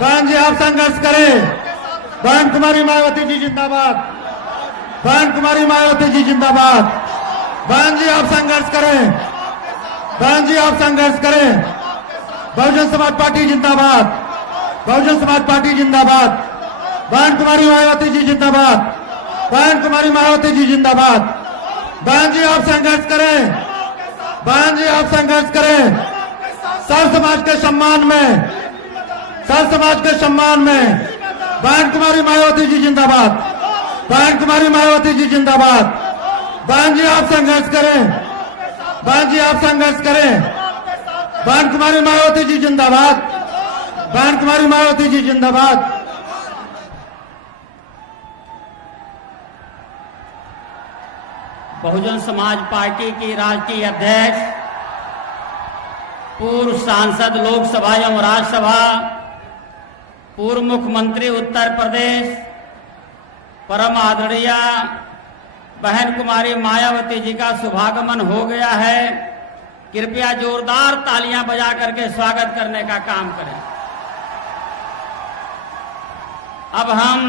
बहन जी आप संघर्ष करें। बहन कुमारी मायावती जी जिंदाबाद। बहन कुमारी मायावती जी जिंदाबाद। बहन जी आप संघर्ष करें। बहन जी आप संघर्ष करें। बहुजन समाज पार्टी जिंदाबाद। बहुजन समाज पार्टी जिंदाबाद। बहन कुमारी मायावती जी जिंदाबाद। बहन कुमारी मायावती जी जिंदाबाद। बहन जी आप संघर्ष करें। बहन जी आप संघर्ष करें। सर्व समाज के सम्मान में, सर्व समाज के सम्मान में बहन कुमारी मायावती जी जिंदाबाद। बहन कुमारी मायावती जी जिंदाबाद। बहन जी आप संघर्ष करें। बहन जी आप संघर्ष करें। बहन कुमारी मायावती जी जिंदाबाद। बहन कुमारी मायावती जी जिंदाबाद। बहुजन समाज पार्टी की राष्ट्रीय अध्यक्ष, पूर्व सांसद लोकसभा एवं राज्यसभा, पूर्व मुख्यमंत्री उत्तर प्रदेश, परम आदरणीय बहन कुमारी मायावती जी का शुभागमन हो गया है। कृपया जोरदार तालियां बजा करके स्वागत करने का काम करें। अब हम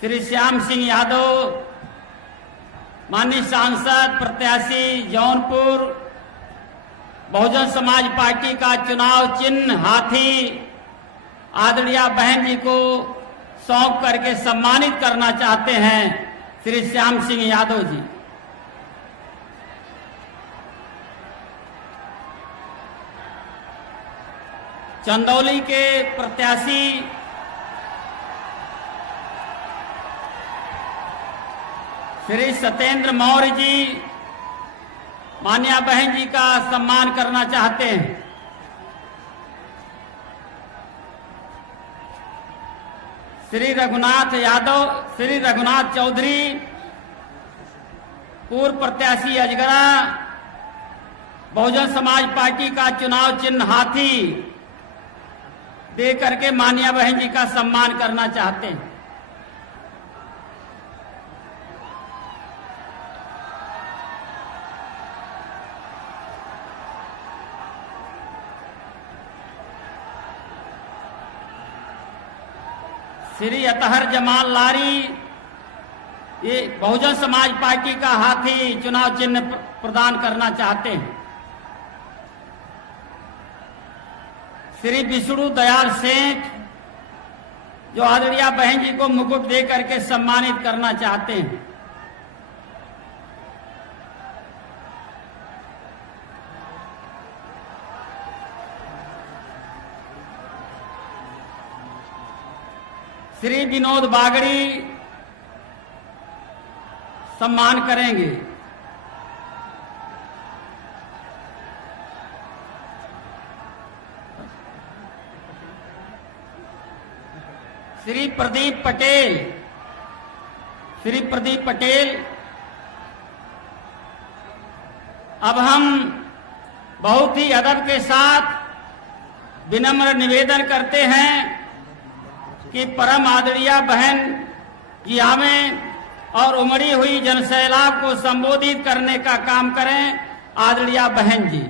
श्री श्याम सिंह यादव, माननीय सांसद प्रत्याशी जौनपुर, बहुजन समाज पार्टी का चुनाव चिन्ह हाथी, आदरणीय बहन जी को सौंप करके सम्मानित करना चाहते हैं श्री श्याम सिंह यादव जी। चंदौली के प्रत्याशी श्री सत्येंद्र मौर्य जी, मान्या बहन जी का सम्मान करना चाहते हैं। श्री रघुनाथ यादव, श्री रघुनाथ चौधरी, पूर्व प्रत्याशी अजगरा, बहुजन समाज पार्टी का चुनाव चिन्ह हाथी दे करके मान्या बहन जी का सम्मान करना चाहते हैं। श्री अतहर जमाल लारी, ये बहुजन समाज पार्टी का हाथी चुनाव चिन्ह प्रदान करना चाहते हैं। श्री विष्णु दयाल सेठ, जो आदरणीय बहन जी को मुकुट दे करके सम्मानित करना चाहते हैं। श्री विनोद बागड़ी सम्मान करेंगे। श्री प्रदीप पटेल, श्री प्रदीप पटेल। अब हम बहुत ही अदब के साथ विनम्र निवेदन करते हैं कि परम आदरणीय बहन जी हमें और उमड़ी हुई जनसैलाब को संबोधित करने का काम करें। आदरणीय बहन जी।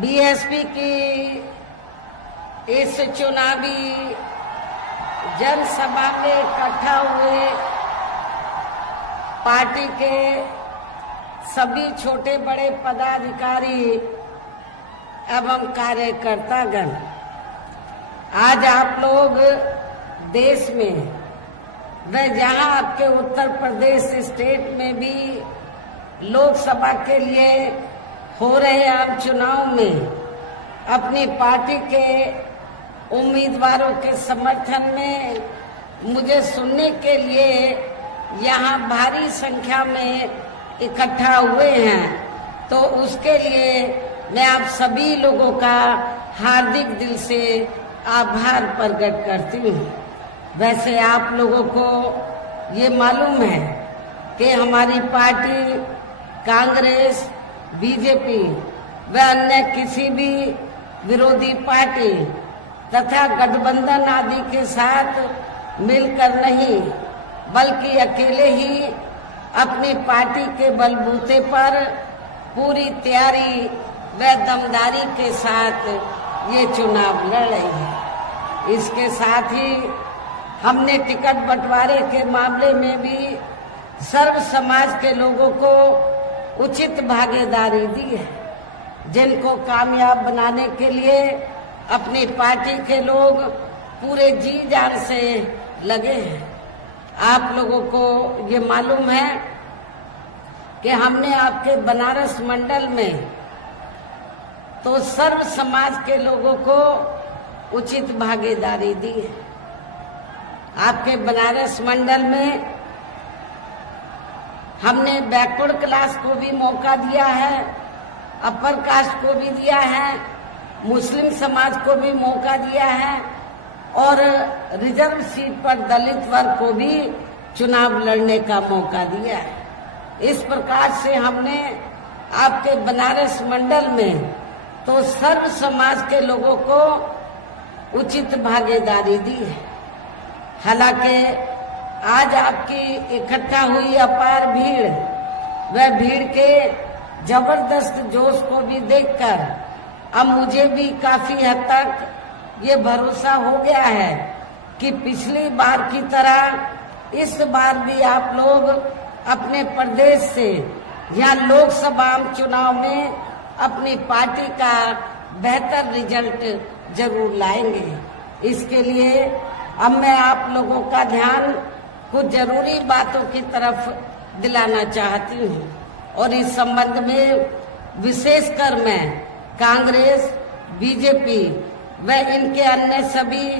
बीएसपी की इस चुनावी जनसभा में इकट्ठा हुए पार्टी के सभी छोटे बड़े पदाधिकारी एवं कार्यकर्तागण, आज आप लोग देश में व जहां आपके उत्तर प्रदेश स्टेट में भी लोकसभा के लिए हो रहे आम चुनाव में अपनी पार्टी के उम्मीदवारों के समर्थन में मुझे सुनने के लिए यहाँ भारी संख्या में इकट्ठा हुए हैं, तो उसके लिए मैं आप सभी लोगों का हार्दिक दिल से आभार प्रकट करती हूँ। वैसे आप लोगों को ये मालूम है कि हमारी पार्टी कांग्रेस, बीजेपी व अन्य किसी भी विरोधी पार्टी तथा गठबंधन आदि के साथ मिलकर नहीं, बल्कि अकेले ही अपनी पार्टी के बलबूते पर पूरी तैयारी व दमदारी के साथ ये चुनाव लड़ रही है। इसके साथ ही हमने टिकट बंटवारे के मामले में भी सर्व समाज के लोगों को उचित भागीदारी दी है। जिनको कामयाब बनाने के लिए अपनी पार्टी के लोग पूरे जी जान से लगे हैं। आप लोगों को ये मालूम है कि हमने आपके बनारस मंडल में तो सर्व समाज के लोगों को उचित भागीदारी दी है। आपके बनारस मंडल में हमने बैकवर्ड क्लास को भी मौका दिया है, अपर कास्ट को भी दिया है, मुस्लिम समाज को भी मौका दिया है और रिजर्व सीट पर दलित वर्ग को भी चुनाव लड़ने का मौका दिया है। इस प्रकार से हमने आपके बनारस मंडल में तो सर्व समाज के लोगों को उचित भागीदारी दी है। हालांकि आज आपकी इकट्ठा हुई अपार भीड़, वह भीड़ के जबरदस्त जोश को भी देखकर अब मुझे भी काफी हद तक ये भरोसा हो गया है कि पिछली बार की तरह इस बार भी आप लोग अपने प्रदेश से यहाँ लोकसभा चुनाव में अपनी पार्टी का बेहतर रिजल्ट जरूर लाएंगे। इसके लिए अब मैं आप लोगों का ध्यान कुछ जरूरी बातों की तरफ दिलाना चाहती हूँ और इस संबंध में विशेषकर मैं कांग्रेस, बीजेपी व इनके अन्य सभी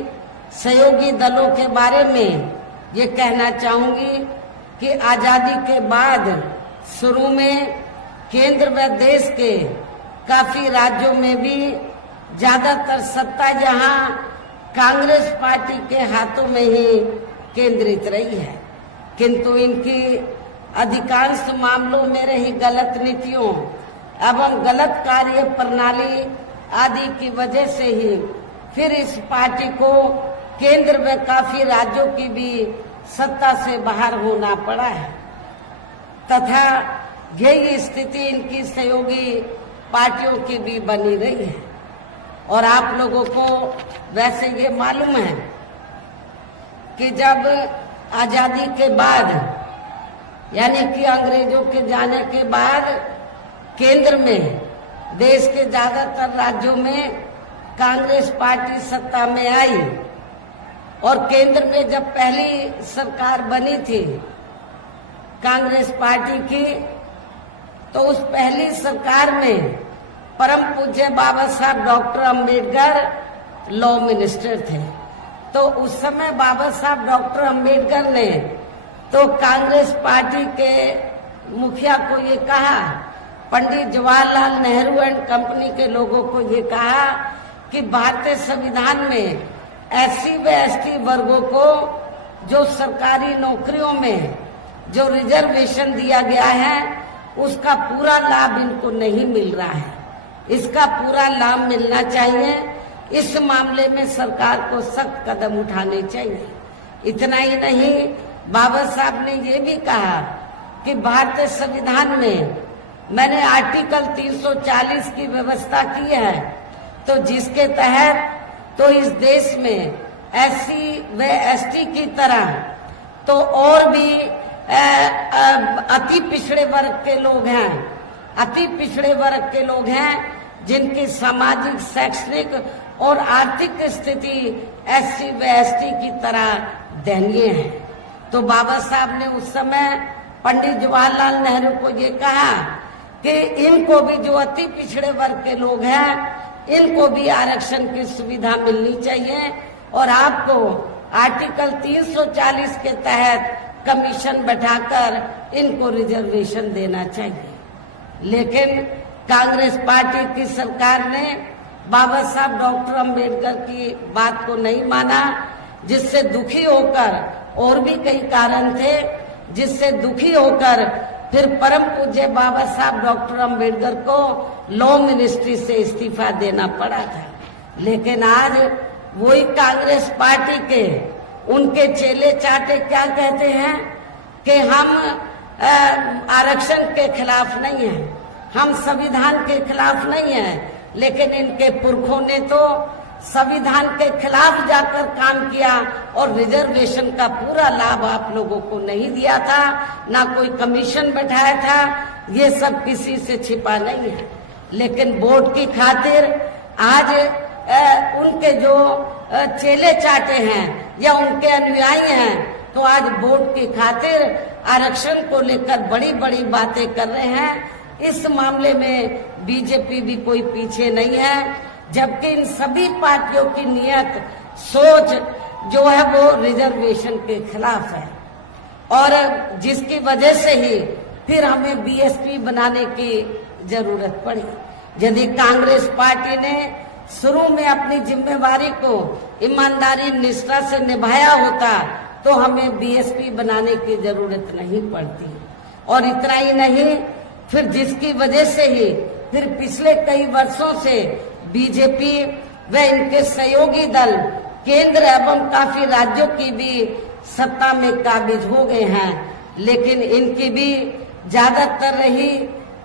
सहयोगी दलों के बारे में ये कहना चाहूंगी कि आजादी के बाद शुरू में केंद्र व देश के काफी राज्यों में भी ज्यादातर सत्ता यहाँ कांग्रेस पार्टी के हाथों में ही केंद्रित रही है, किंतु इनकी अधिकांश मामलों में रही गलत नीतियों एवं गलत कार्य प्रणाली आदि की वजह से ही फिर इस पार्टी को केंद्र में काफी राज्यों की भी सत्ता से बाहर होना पड़ा है तथा यही स्थिति इनकी सहयोगी पार्टियों की भी बनी रही है। और आप लोगों को वैसे ये मालूम है कि जब आजादी के बाद यानी कि अंग्रेजों के जाने के बाद केंद्र में देश के ज्यादातर राज्यों में कांग्रेस पार्टी सत्ता में आई और केंद्र में जब पहली सरकार बनी थी कांग्रेस पार्टी की, तो उस पहली सरकार में परम पूज्य बाबा साहब डॉक्टर अंबेडकर लॉ मिनिस्टर थे। तो उस समय बाबा साहब डॉक्टर अंबेडकर ने तो कांग्रेस पार्टी के मुखिया को ये कहा, पंडित जवाहरलाल नेहरू एंड कंपनी के लोगों को ये कहा कि भारतीय संविधान में एससी व एसटी वर्गों को जो सरकारी नौकरियों में जो रिजर्वेशन दिया गया है उसका पूरा लाभ इनको नहीं मिल रहा है, इसका पूरा लाभ मिलना चाहिए। इस मामले में सरकार को सख्त कदम उठाने चाहिए। इतना ही नहीं, बाबा साहब ने ये भी कहा कि भारतीय संविधान में मैंने आर्टिकल 340 की व्यवस्था की है, तो जिसके तहत तो इस देश में एससी व एसटी की तरह तो और भी अति पिछड़े वर्ग के लोग हैं, अति पिछड़े वर्ग के लोग हैं जिनकी सामाजिक, शैक्षणिक और आर्थिक स्थिति एससी व एसटी की तरह दयनीय है। तो बाबा साहब ने उस समय पंडित जवाहरलाल नेहरू को ये कहा कि इनको भी, जो अति पिछड़े वर्ग के लोग हैं, इनको भी आरक्षण की सुविधा मिलनी चाहिए और आपको आर्टिकल 340 के तहत कमीशन बैठाकर इनको रिजर्वेशन देना चाहिए। लेकिन कांग्रेस पार्टी की सरकार ने बाबा साहब डॉक्टर अंबेडकर की बात को नहीं माना, जिससे दुखी होकर, और भी कई कारण थे जिससे दुखी होकर फिर परम पूज्य बाबा साहब डॉक्टर अंबेडकर को लॉ मिनिस्ट्री से इस्तीफा देना पड़ा था। लेकिन आज वही कांग्रेस पार्टी के उनके चेले चाटे क्या कहते हैं कि हम आरक्षण के खिलाफ नहीं हैं, हम संविधान के खिलाफ नहीं हैं, लेकिन इनके पुरखों ने तो संविधान के खिलाफ जाकर काम किया और रिजर्वेशन का पूरा लाभ आप लोगों को नहीं दिया था, ना कोई कमीशन बैठाया था। ये सब किसी से छिपा नहीं है। लेकिन वोट की खातिर आज उनके जो चेले चाटे हैं या उनके अनुयायी हैं, तो आज वोट की खातिर आरक्षण को लेकर बड़ी बड़ी बातें कर रहे हैं। इस मामले में बीजेपी भी कोई पीछे नहीं है, जबकि इन सभी पार्टियों की नियत सोच जो है वो रिजर्वेशन के खिलाफ है, और जिसकी वजह से ही फिर हमें बीएसपी बनाने की जरूरत पड़ी। यदि कांग्रेस पार्टी ने शुरू में अपनी जिम्मेवारी को ईमानदारी निष्ठा से निभाया होता तो हमें बीएसपी बनाने की जरूरत नहीं पड़ती। और इतना ही नहीं, फिर जिसकी वजह से ही फिर पिछले कई वर्षों से बीजेपी व इनके सहयोगी दल केंद्र एवं काफी राज्यों की भी सत्ता में काबिज हो गए हैं, लेकिन इनकी भी ज्यादातर रही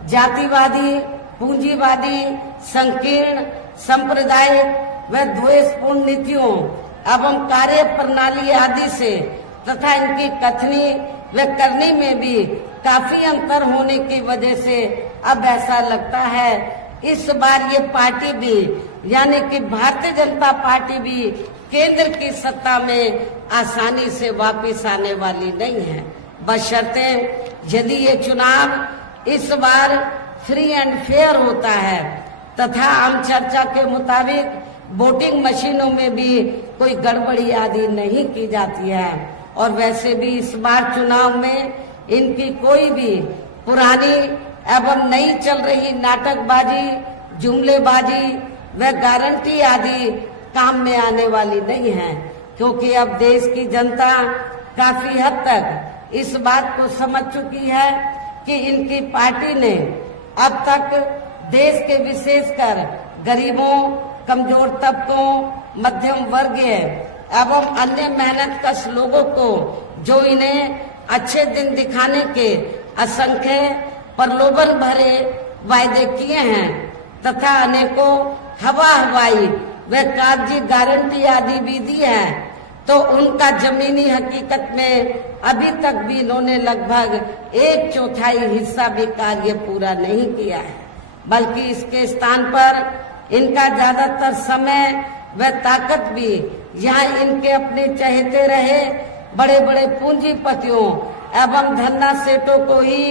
जातिवादी, पूंजीवादी, संकीर्ण, सांप्रदायिक व द्वेषपूर्ण नीतियों एवं कार्य प्रणाली आदि से तथा इनकी कथनी व करनी में भी काफी अंतर होने की वजह से अब ऐसा लगता है इस बार ये पार्टी भी यानी कि भारतीय जनता पार्टी भी केंद्र की सत्ता में आसानी से वापस आने वाली नहीं है, बशर्ते यदि ये चुनाव इस बार फ्री एंड फेयर होता है तथा आम चर्चा के मुताबिक वोटिंग मशीनों में भी कोई गड़बड़ी आदि नहीं की जाती है। और वैसे भी इस बार चुनाव में इनकी कोई भी पुरानी एवं नई चल रही नाटकबाजी, जुमलेबाजी व गारंटी आदि काम में आने वाली नहीं है, क्योंकि अब देश की जनता काफी हद तक इस बात को समझ चुकी है कि इनकी पार्टी ने अब तक देश के विशेषकर गरीबों, कमजोर तबकों, मध्यम वर्गीय एवं अन्य मेहनतकश लोगों को जो इन्हें अच्छे दिन दिखाने के असंख्य प्रलोभन भरे वायदे किए हैं तथा अनेकों हवाई व कागजी गारंटी आदि भी दी है, तो उनका जमीनी हकीकत में अभी तक भी इन्होंने लगभग 1/4 हिस्सा भी कार्य पूरा नहीं किया है, बल्कि इसके स्थान पर इनका ज्यादातर समय व ताकत भी यहाँ इनके अपने चहेते रहे बड़े बड़े पूंजीपतियों एवं धन्ना सेठों को ही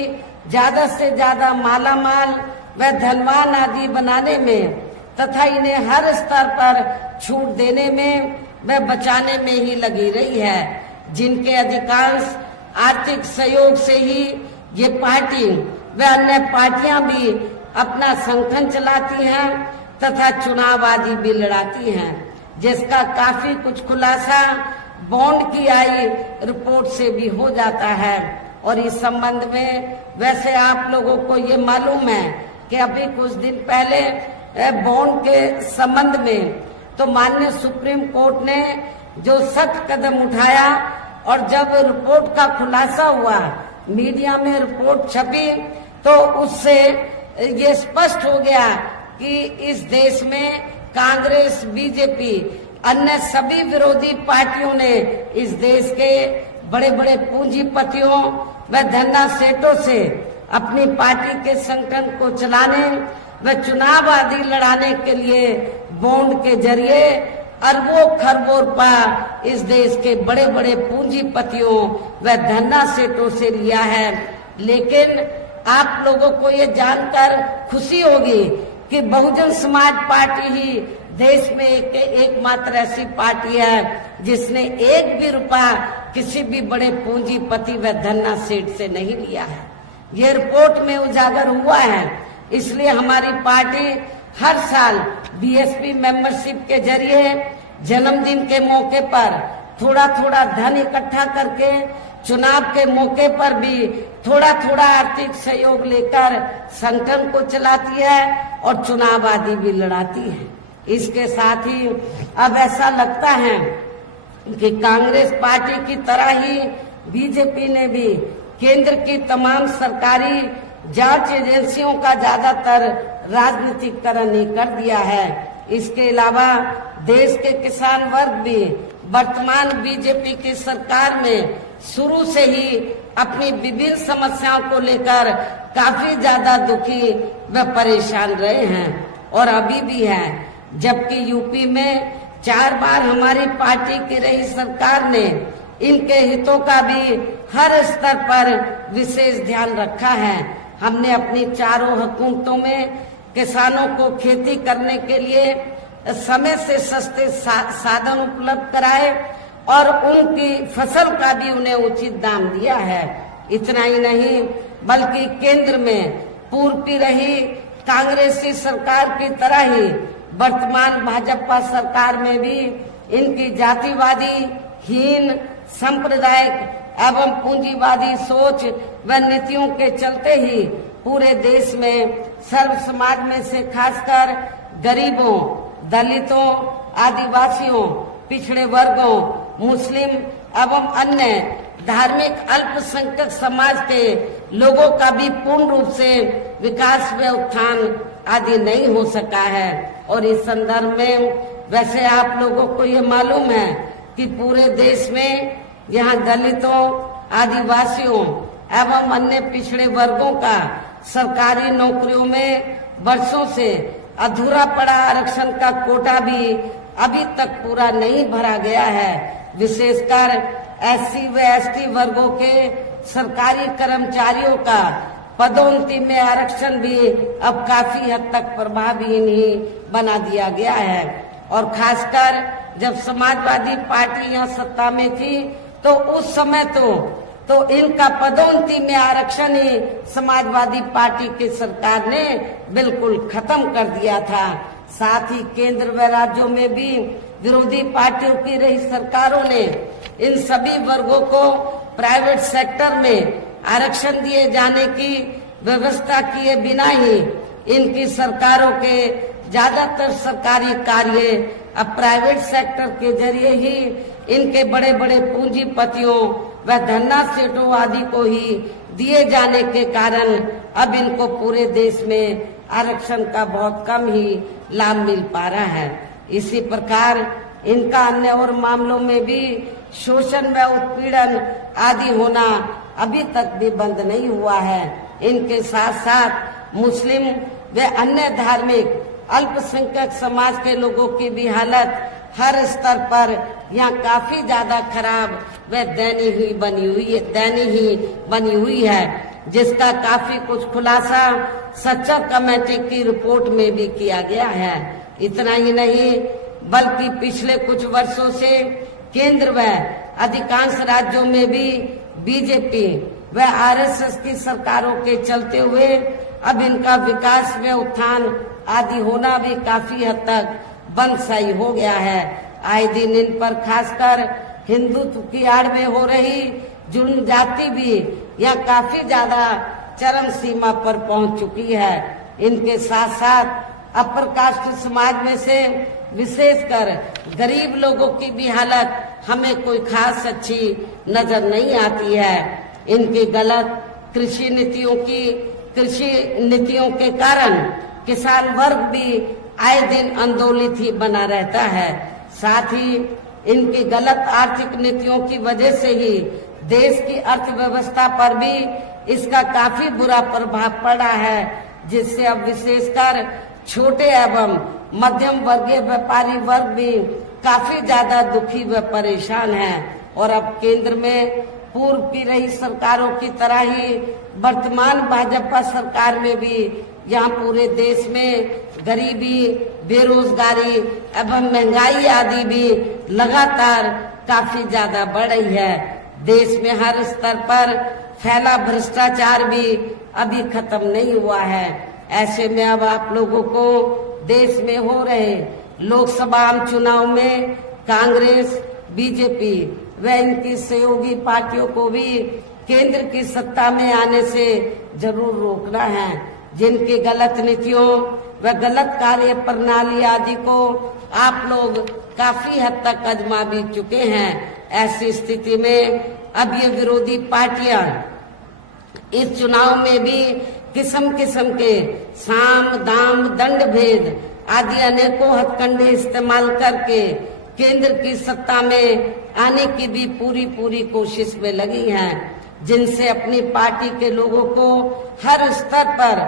ज्यादा से ज्यादा मालामाल व धनवान आदि बनाने में तथा इन्हें हर स्तर पर छूट देने में व बचाने में ही लगी रही है, जिनके अधिकांश आर्थिक सहयोग से ही ये पार्टी व अन्य पार्टियां भी अपना संगठन चलाती हैं तथा चुनाव आदि भी लड़ाती हैं, जिसका काफी कुछ खुलासा बॉन्ड की आई रिपोर्ट से भी हो जाता है। और इस संबंध में वैसे आप लोगों को ये मालूम है कि अभी कुछ दिन पहले बॉन्ड के संबंध में तो माननीय सुप्रीम कोर्ट ने जो सख्त कदम उठाया और जब रिपोर्ट का खुलासा हुआ, मीडिया में रिपोर्ट छपी, तो उससे ये स्पष्ट हो गया कि इस देश में कांग्रेस, बीजेपी, अन्य सभी विरोधी पार्टियों ने इस देश के बड़े बड़े पूंजीपतियों व धन्ना सेठों से अपनी पार्टी के संगठन को चलाने व चुनाव आदि लड़ाने के लिए बॉन्ड के जरिए अरबों खरबों रुपया इस देश के बड़े बड़े पूंजीपतियों व धन्ना सेठों से लिया है। लेकिन आप लोगों को ये जानकर खुशी होगी कि बहुजन समाज पार्टी ही देश में एकमात्र ऐसी पार्टी है जिसने एक भी रुपया किसी भी बड़े पूंजीपति व धन्ना सेठ से नहीं लिया है। ये रिपोर्ट में उजागर हुआ है। इसलिए हमारी पार्टी हर साल बीएसपी मेंबरशिप के जरिए जन्मदिन के मौके पर थोड़ा थोड़ा धन इकट्ठा करके चुनाव के मौके पर भी थोड़ा थोड़ा आर्थिक सहयोग लेकर संगठन को चलाती है और चुनाव आदि भी लड़ाती है। इसके साथ ही अब ऐसा लगता है कि कांग्रेस पार्टी की तरह ही बीजेपी ने भी केंद्र की तमाम सरकारी जांच एजेंसियों का ज्यादातर राजनीतिकरण ही कर दिया है। इसके अलावा देश के किसान वर्ग भी वर्तमान बीजेपी की सरकार में शुरू से ही अपनी विभिन्न समस्याओं को लेकर काफी ज्यादा दुखी व परेशान रहे हैं और अभी भी हैं। जबकि यूपी में 4 बार हमारी पार्टी की रही सरकार ने इनके हितों का भी हर स्तर पर विशेष ध्यान रखा है। हमने अपनी चारों हुकूमतों में किसानों को खेती करने के लिए समय से सस्ते साधन उपलब्ध कराए और उनकी फसल का भी उन्हें उचित दाम दिया है। इतना ही नहीं बल्कि केंद्र में पूर्व की रही कांग्रेसी सरकार की तरह ही वर्तमान भाजपा सरकार में भी इनकी जातिवादी, हीन, सांप्रदायिक एवं पूंजीवादी सोच व नीतियों के चलते ही पूरे देश में सर्व समाज में से खासकर गरीबों, दलितों, आदिवासियों, पिछड़े वर्गों, मुस्लिम एवं अन्य धार्मिक अल्पसंख्यक समाज के लोगों का भी पूर्ण रूप से विकास व उत्थान आदि नहीं हो सका है। और इस संदर्भ में वैसे आप लोगों को ये मालूम है कि पूरे देश में यहाँ दलितों, आदिवासियों एवं अन्य पिछड़े वर्गों का सरकारी नौकरियों में वर्षों से अधूरा पड़ा आरक्षण का कोटा भी अभी तक पूरा नहीं भरा गया है। विशेषकर एससी व एसटी वर्गों के सरकारी कर्मचारियों का पदोन्नति में आरक्षण भी अब काफी हद तक प्रभावहीन ही बना दिया गया है। और खासकर जब समाजवादी पार्टी यहाँ सत्ता में थी तो उस समय तो इनका पदोन्नति में आरक्षण ही समाजवादी पार्टी की सरकार ने बिल्कुल खत्म कर दिया था। साथ ही केंद्र व राज्यों में भी विरोधी पार्टियों की रही सरकारों ने इन सभी वर्गों को प्राइवेट सेक्टर में आरक्षण दिए जाने की व्यवस्था किए बिना ही इनकी सरकारों के ज्यादातर सरकारी कार्य अब प्राइवेट सेक्टर के जरिए ही इनके बड़े बड़े पूंजीपतियों व धन्ना सेठों आदि को ही दिए जाने के कारण अब इनको पूरे देश में आरक्षण का बहुत कम ही लाभ मिल पा रहा है। इसी प्रकार इनका अन्य और मामलों में भी शोषण व उत्पीड़न आदि होना अभी तक भी बंद नहीं हुआ है। इनके साथ साथ मुस्लिम व अन्य धार्मिक अल्पसंख्यक समाज के लोगों की भी हालत हर स्तर पर यहाँ काफी ज्यादा खराब व दयनीय बनी हुई है, जिसका काफी कुछ खुलासा सच्चर कमेटी की रिपोर्ट में भी किया गया है। इतना ही नहीं बल्कि पिछले कुछ वर्षों से केंद्र व अधिकांश राज्यों में भी बीजेपी व आरएसएस की सरकारों के चलते हुए अब इनका विकास में उत्थान आदि होना भी काफी हद तक बंद सा हो गया है। आए दिन इन पर खासकर हिंदुत्व की आड़ में हो रही जुल्म जाति भी यह काफी ज्यादा चरम सीमा पर पहुंच चुकी है। इनके साथ साथ अपर कास्ट समाज में से विशेषकर गरीब लोगों की भी हालत हमें कोई खास अच्छी नजर नहीं आती है। इनकी गलत कृषि नीतियों के कारण किसान वर्ग भी आए दिन आंदोलित ही बना रहता है। साथ ही इनकी गलत आर्थिक नीतियों की वजह से ही देश की अर्थव्यवस्था पर भी इसका काफी बुरा प्रभाव पड़ा है, जिससे अब विशेषकर छोटे एवं मध्यम वर्गीय व्यापारी वर्ग भी काफी ज्यादा दुखी व परेशान है। और अब केंद्र में पूर्व की रही सरकारों की तरह ही वर्तमान भाजपा सरकार में भी यहाँ पूरे देश में गरीबी, बेरोजगारी एवं महंगाई आदि भी लगातार काफी ज्यादा बढ़ रही है। देश में हर स्तर पर फैला भ्रष्टाचार भी अभी खत्म नहीं हुआ है। ऐसे में अब आप लोगों को देश में हो रहे लोकसभा आम चुनाव में कांग्रेस, बीजेपी व इनकी सहयोगी पार्टियों को भी केंद्र की सत्ता में आने से जरूर रोकना है। जिनकी गलत नीतियों व गलत कार्य प्रणाली आदि को आप लोग काफी हद तक आजमा भी चुके हैं। ऐसी स्थिति में अब ये विरोधी पार्टियां इस चुनाव में भी किस्म किस्म के साम दाम दंड भेद आदि अनेकों हथकंडे इस्तेमाल करके केंद्र की सत्ता में आने की भी पूरी कोशिश में लगी हैं, जिनसे अपनी पार्टी के लोगों को हर स्तर पर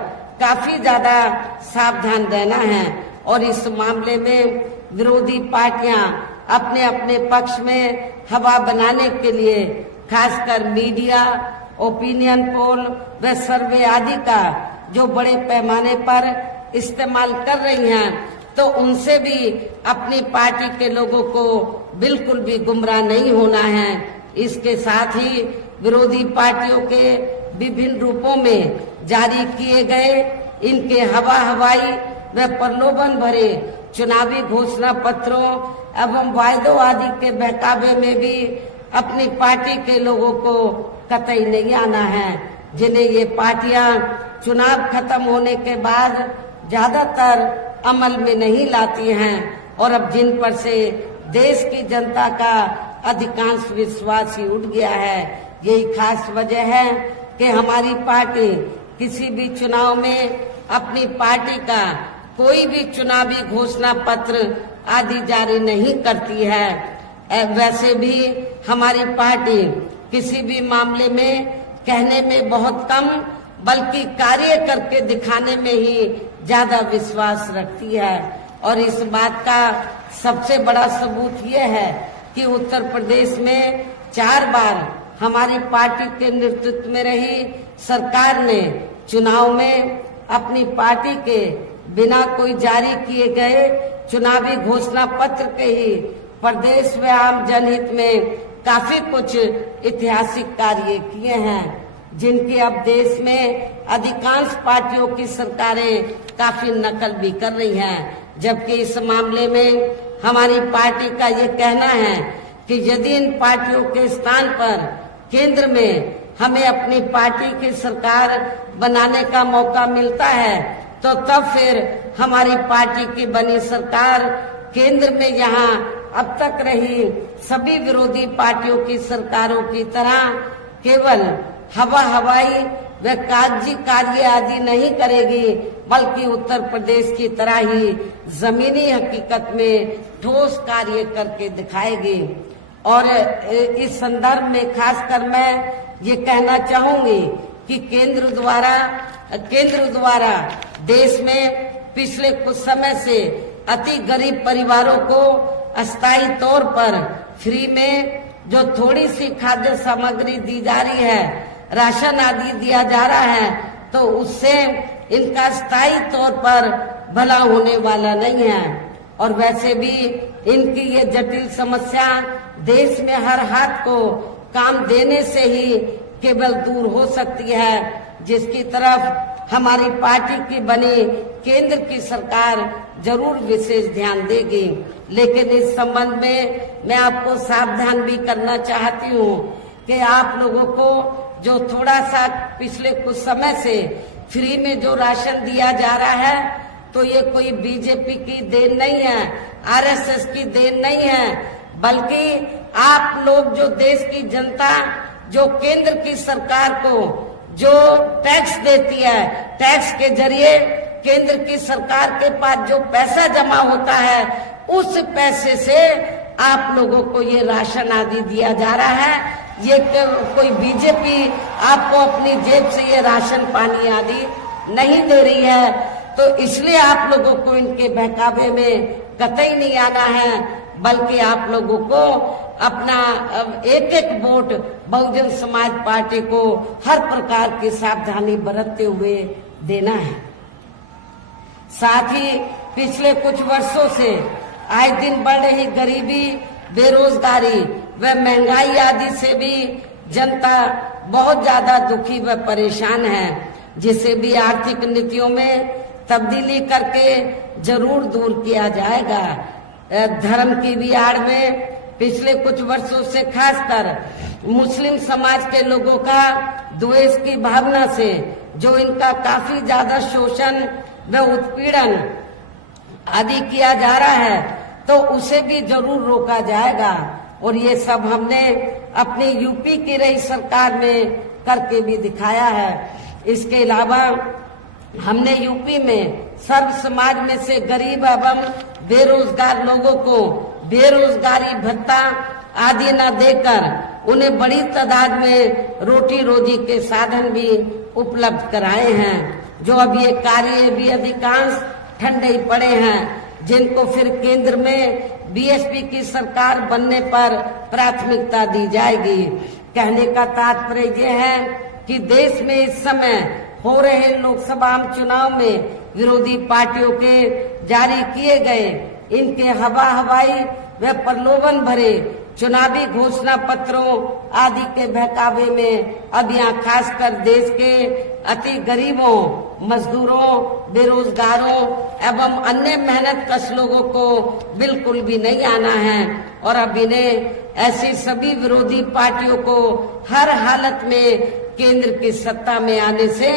काफी ज्यादा सावधान रहना है। और इस मामले में विरोधी पार्टियां अपने अपने पक्ष में हवा बनाने के लिए खासकर मीडिया, ओपिनियन पोल व सर्वे आदि का जो बड़े पैमाने पर इस्तेमाल कर रही हैं, तो उनसे भी अपनी पार्टी के लोगों को बिल्कुल भी गुमराह नहीं होना है। इसके साथ ही विरोधी पार्टियों के विभिन्न रूपों में जारी किए गए इनके हवाई व प्रलोभन भरे चुनावी घोषणा पत्रों एवं वायदों आदि के बहकावे में भी अपनी पार्टी के लोगों को कतई नहीं आना है, जिन्हें ये पार्टियां चुनाव खत्म होने के बाद ज्यादातर अमल में नहीं लाती हैं और अब जिन पर से देश की जनता का अधिकांश विश्वास ही उठ गया है। यही खास वजह है कि हमारी पार्टी किसी भी चुनाव में अपनी पार्टी का कोई भी चुनावी घोषणा पत्र आदि जारी नहीं करती है। वैसे भी हमारी पार्टी किसी भी मामले में कहने में बहुत कम बल्कि कार्य करके दिखाने में ही ज्यादा विश्वास रखती है। और इस बात का सबसे बड़ा सबूत ये है कि उत्तर प्रदेश में 4 बार हमारी पार्टी के नेतृत्व में रही सरकार ने चुनाव में अपनी पार्टी के बिना कोई जारी किए गए चुनावी घोषणा पत्र के ही प्रदेश व आम जनहित में काफी कुछ ऐतिहासिक कार्य किए हैं, जिनकी अब देश में अधिकांश पार्टियों की सरकारें काफी नकल भी कर रही हैं। जबकि इस मामले में हमारी पार्टी का ये कहना है कि यदि इन पार्टियों के स्थान पर केंद्र में हमें अपनी पार्टी की सरकार बनाने का मौका मिलता है, तो तब फिर हमारी पार्टी की बनी सरकार केंद्र में यहाँ अब तक रही सभी विरोधी पार्टियों की सरकारों की तरह केवल हवाई व कागजी कार्य आदि नहीं करेगी, बल्कि उत्तर प्रदेश की तरह ही जमीनी हकीकत में ठोस कार्य करके दिखाएगी। और इस संदर्भ में खासकर मैं ये कहना चाहूंगी कि केंद्र द्वारा देश में पिछले कुछ समय से अति गरीब परिवारों को अस्थायी तौर पर फ्री में जो थोड़ी सी खाद्य सामग्री दी जा रही है, राशन आदि दिया जा रहा है, तो उससे इनका स्थायी तौर पर भला होने वाला नहीं है। और वैसे भी इनकी ये जटिल समस्या देश में हर हाथ को काम देने से ही केवल दूर हो सकती है, जिसकी तरफ हमारी पार्टी की बनी केंद्र की सरकार जरूर विशेष ध्यान देगी। लेकिन इस संबंध में मैं आपको सावधान भी करना चाहती हूँ कि आप लोगों को जो थोड़ा सा पिछले कुछ समय से फ्री में जो राशन दिया जा रहा है, तो ये कोई बीजेपी की देन नहीं है, आरएसएस की देन नहीं है, बल्कि आप लोग जो देश की जनता जो केंद्र की सरकार को जो टैक्स देती है, टैक्स के जरिए केंद्र की सरकार के पास जो पैसा जमा होता है, उस पैसे से आप लोगों को ये राशन आदि दिया जा रहा है। ये कोई बीजेपी आपको अपनी जेब से ये राशन पानी आदि नहीं दे रही है, तो इसलिए आप लोगों को इनके बहकावे में कतई नहीं आना है, बल्कि आप लोगों को अपना एक एक वोट बहुजन समाज पार्टी को हर प्रकार की सावधानी बरतते हुए देना है। साथ ही पिछले कुछ वर्षों से आए दिन बढ़ रही गरीबी, बेरोजगारी व महंगाई आदि से भी जनता बहुत ज्यादा दुखी व परेशान है, जिसे भी आर्थिक नीतियों में तब्दीली करके जरूर दूर किया जाएगा। धर्म की भी आड़ में पिछले कुछ वर्षों से खासकर मुस्लिम समाज के लोगों का द्वेष की भावना से जो इनका काफी ज्यादा शोषण व उत्पीड़न आदि किया जा रहा है, तो उसे भी जरूर रोका जाएगा। और ये सब हमने अपनी यूपी की रही सरकार में करके भी दिखाया है। इसके अलावा हमने यूपी में सर्व समाज में से गरीब एवं बेरोजगार लोगों को बेरोजगारी भत्ता आदि न देकर उन्हें बड़ी तादाद में रोटी रोजी के साधन भी उपलब्ध कराए हैं। जो अब ये कार्य भी अधिकांश ठंडे ही पड़े हैं, जिनको फिर केंद्र में बीएसपी की सरकार बनने पर प्राथमिकता दी जाएगी। कहने का तात्पर्य ये है कि देश में इस समय हो रहे लोकसभा चुनाव में विरोधी पार्टियों के जारी किए गए इनके हवाई व प्रलोभन भरे चुनावी घोषणा पत्रों आदि के बहकावे में अब यहाँ खासकर देश के अति गरीबों, मजदूरों, बेरोजगारों एवं अन्य मेहनत कश लोगों को बिल्कुल भी नहीं आना है और अब इन्हें ऐसी सभी विरोधी पार्टियों को हर हालत में केंद्र की सत्ता में आने से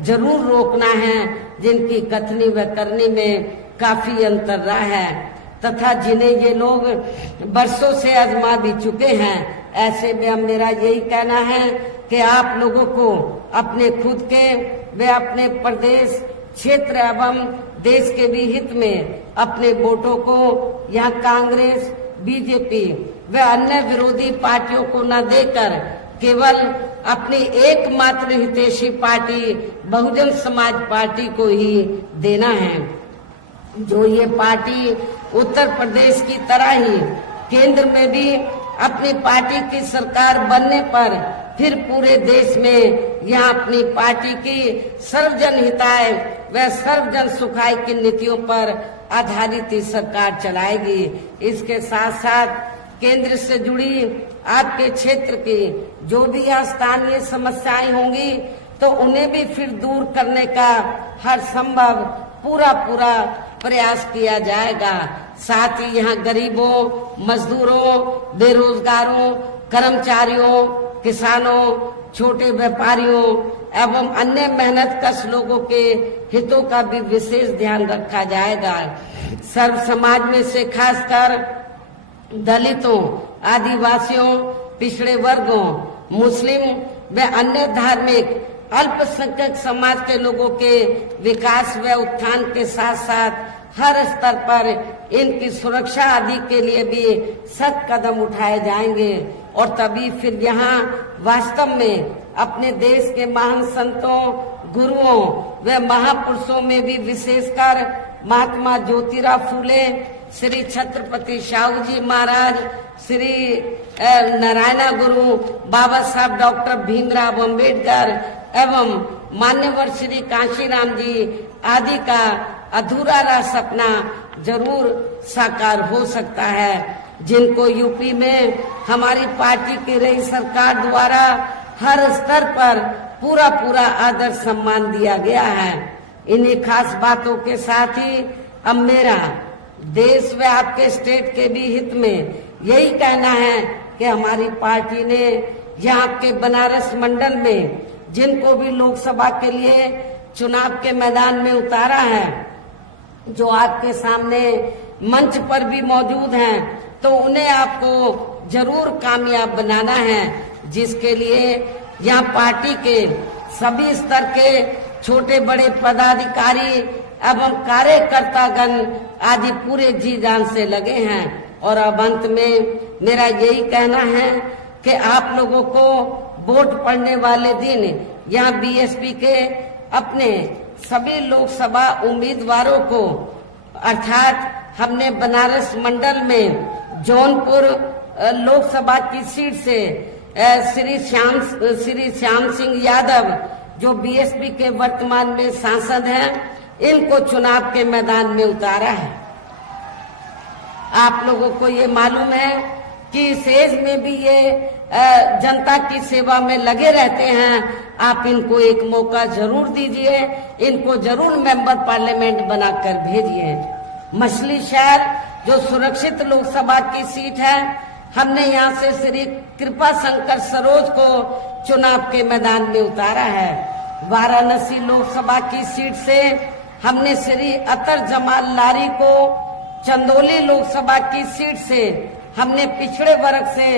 जरूर रोकना है, जिनकी कथनी व करनी में काफी अंतर रहा है तथा जिन्हें ये लोग बरसों से आजमा भी चुके हैं। ऐसे में अब मेरा यही कहना है कि आप लोगों को अपने खुद के व अपने प्रदेश क्षेत्र एवं देश के भी हित में अपने वोटों को यहाँ कांग्रेस, बीजेपी व अन्य विरोधी पार्टियों को न देकर केवल अपनी एकमात्र हितैषी पार्टी बहुजन समाज पार्टी को ही देना है। जो ये पार्टी उत्तर प्रदेश की तरह ही केंद्र में भी अपनी पार्टी की सरकार बनने पर फिर पूरे देश में यहाँ अपनी पार्टी की सर्वजन हिताय व सर्वजन सुखाय की नीतियों पर आधारित ही सरकार चलाएगी। इसके साथ साथ केंद्र से जुड़ी आपके क्षेत्र की जो भी यहाँ स्थानीय समस्याएं होंगी तो उन्हें भी फिर दूर करने का हर संभव पूरा प्रयास किया जाएगा। साथ ही यहाँ गरीबों, मजदूरों, बेरोजगारों, कर्मचारियों, किसानों, छोटे व्यापारियों एवं अन्य मेहनत कश लोगों के हितों का भी विशेष ध्यान रखा जाएगा। सर्व समाज में से खासकर दलितों, आदिवासियों, पिछड़े वर्गों, मुस्लिम व अन्य धार्मिक अल्पसंख्यक समाज के लोगों के विकास व उत्थान के साथ साथ हर स्तर पर इनकी सुरक्षा आदि के लिए भी सख्त कदम उठाए जाएंगे और तभी फिर यहाँ वास्तव में अपने देश के महान संतों, गुरुओं व महापुरुषों में भी विशेषकर महात्मा ज्योतिराव फूले, श्री छत्रपति शाहू जी महाराज, श्री नारायण गुरु, बाबा साहब डॉक्टर भीमराव अंबेडकर एवं मान्यवर श्री कांशीराम जी आदि का अधूरा रहा सपना जरूर साकार हो सकता है, जिनको यूपी में हमारी पार्टी की रही सरकार द्वारा हर स्तर पर पूरा आदर सम्मान दिया गया है। इन्हीं खास बातों के साथ ही अब मेरा देश व आपके स्टेट के भी हित में यही कहना है कि हमारी पार्टी ने यहाँ के बनारस मंडल में जिनको भी लोकसभा के लिए चुनाव के मैदान में उतारा है, जो आपके सामने मंच पर भी मौजूद हैं, तो उन्हें आपको जरूर कामयाब बनाना है, जिसके लिए यहाँ पार्टी के सभी स्तर के छोटे बड़े पदाधिकारी एवं कार्यकर्तागण आदि पूरे जी जान से लगे हैं। और अब अंत में मेरा यही कहना है कि आप लोगों को वोट पड़ने वाले दिन यहाँ बीएसपी के अपने सभी लोकसभा उम्मीदवारों को अर्थात हमने बनारस मंडल में जौनपुर लोकसभा की सीट से श्री श्याम सिंह यादव जो बीएसपी के वर्तमान में सांसद हैं, इनको चुनाव के मैदान में उतारा है। आप लोगों को ये मालूम है कि इस एज में भी ये जनता की सेवा में लगे रहते हैं। आप इनको एक मौका जरूर दीजिए, इनको जरूर मेंबर पार्लियामेंट बनाकर भेजिए। मछली शहर जो सुरक्षित लोकसभा की सीट है, हमने यहाँ से श्री कृपा शंकर सरोज को चुनाव के मैदान में उतारा है। वाराणसी लोकसभा की सीट से हमने श्री अतर जमाल लारी को, चंदौली लोकसभा की सीट से हमने पिछड़े वर्ग से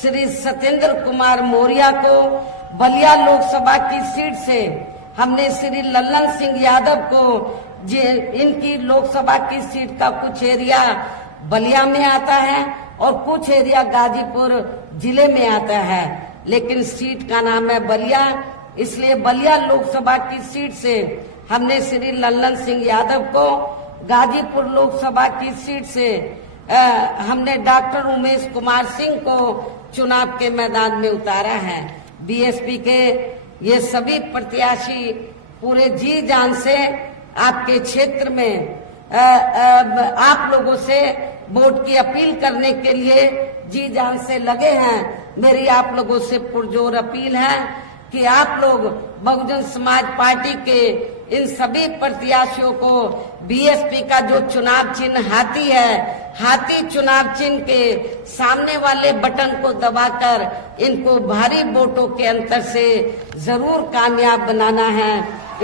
श्री सत्येंद्र कुमार मौर्य को, बलिया लोकसभा की सीट से हमने श्री लल्लन सिंह यादव को इनकी लोकसभा की सीट का कुछ एरिया बलिया में आता है और कुछ एरिया गाजीपुर जिले में आता है, लेकिन सीट का नाम है बलिया, इसलिए बलिया लोकसभा की सीट से हमने श्री लल्लन सिंह यादव को, गाजीपुर लोकसभा की सीट से हमने डॉक्टर उमेश कुमार सिंह को चुनाव के मैदान में उतारा है। बीएसपी के ये सभी प्रत्याशी पूरे जी जान से आपके क्षेत्र में आप लोगों से वोट की अपील करने के लिए जी जान से लगे हैं। मेरी आप लोगों से पुरजोर अपील है कि आप लोग बहुजन समाज पार्टी के इन सभी प्रत्याशियों को बीएसपी का जो चुनाव चिन्ह हाथी है, हाथी चुनाव चिन्ह के सामने वाले बटन को दबाकर इनको भारी वोटों के अंतर से जरूर कामयाब बनाना है।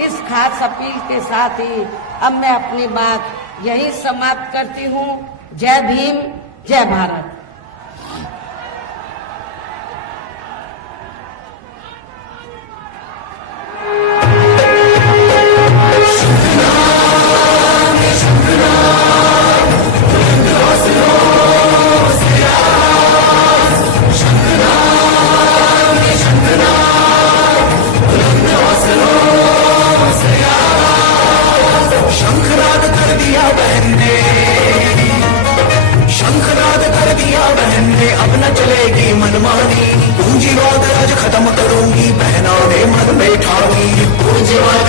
इस खास अपील के साथ ही अब मैं अपनी बात यही समाप्त करती हूँ। जय भीम, जय भारत। अब न चलेगी मनमानी, पूंजीवाद राज खत्म करूंगी, बहनों ने मन में ठानी, पूंजीवाद